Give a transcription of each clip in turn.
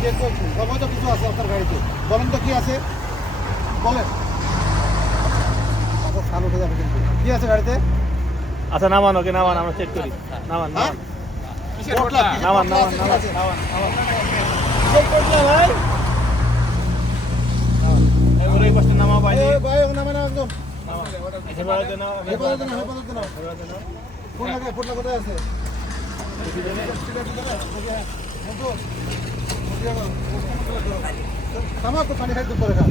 যে অবৈধ কিছু আছে আপনার গাড়িতে বলেন তো কী আছে বলেন আচ্ছা সাল উঠে যাবে কিন্তু কী আছে গাড়িতে আচ্ছা নামান, ওকে, নামান, আমরা চেক করি। নামান নামান। নামান নামান নামান। নামান চেক করছি ভাই এই পাশে নামাও ভাই। ভাই নামা নামা একদম হেফাজতে নাও হেফাজতে নাও হেফাজতে নাও হেফাজতে নাও ফোন লাগে ফোন কোথায় আছে তামাকু পানি খাইতে পরে খান।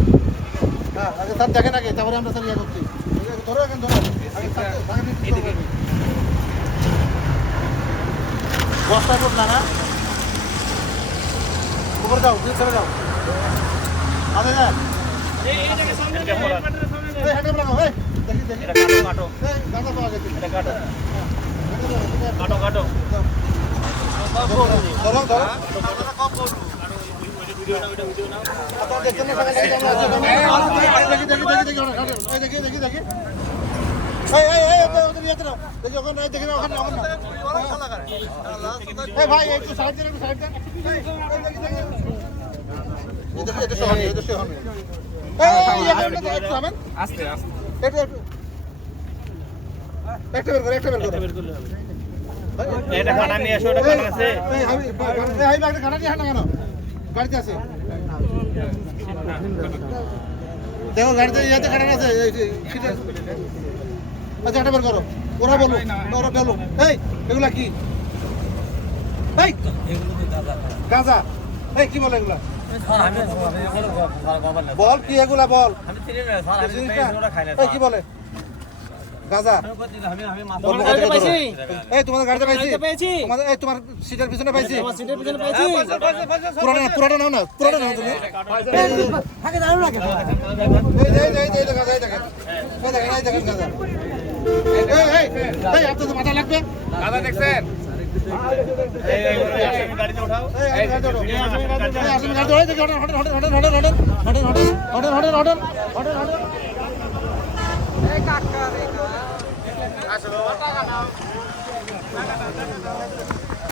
হ্যাঁ আগে স্যার দেখেন আগে তারপরে আমরা স্যার ইয়ে করছি। ধরো এখন ধরো। আগে বস্তায় পড়লা না উপরে যাও দিয়ে চলে যাও। আগে যান হ্যাঁ। কাটো কাটো। হ্যাঁ, কাটো। কাটো ধরো ধরো। হ্যাঁ, কম বলব একটা বের একটা বের একটা খানা নিয়ে আসো খানা আছে এই ভাই একটা খানা নিয়ে কেন আছে? দেখো গাড়িতে ইয়াতে কাটা আছে। আচ্ছা এটা বের করো। ওরা বলো ওরা বলো এই এগুলা কি? এই গাঁজা। এই কি বলে এগুলা? বল কি এগুলা বল? কি বলে? গাঁজা। এই তোমাদের গাড়িতে পাইছি তোমাদের এই তোমার সিটের পিছনে পাইছি পুরাটা পুরাটা নাও না পুরাটা নাও তুমি মাথা লাগবে? এই এই এই গাড়িতে উঠাও এই, এই, গাড়িতে ওঠো। এই, আসেন, গাড়িতে ওঠো। এই দেখি, টাকা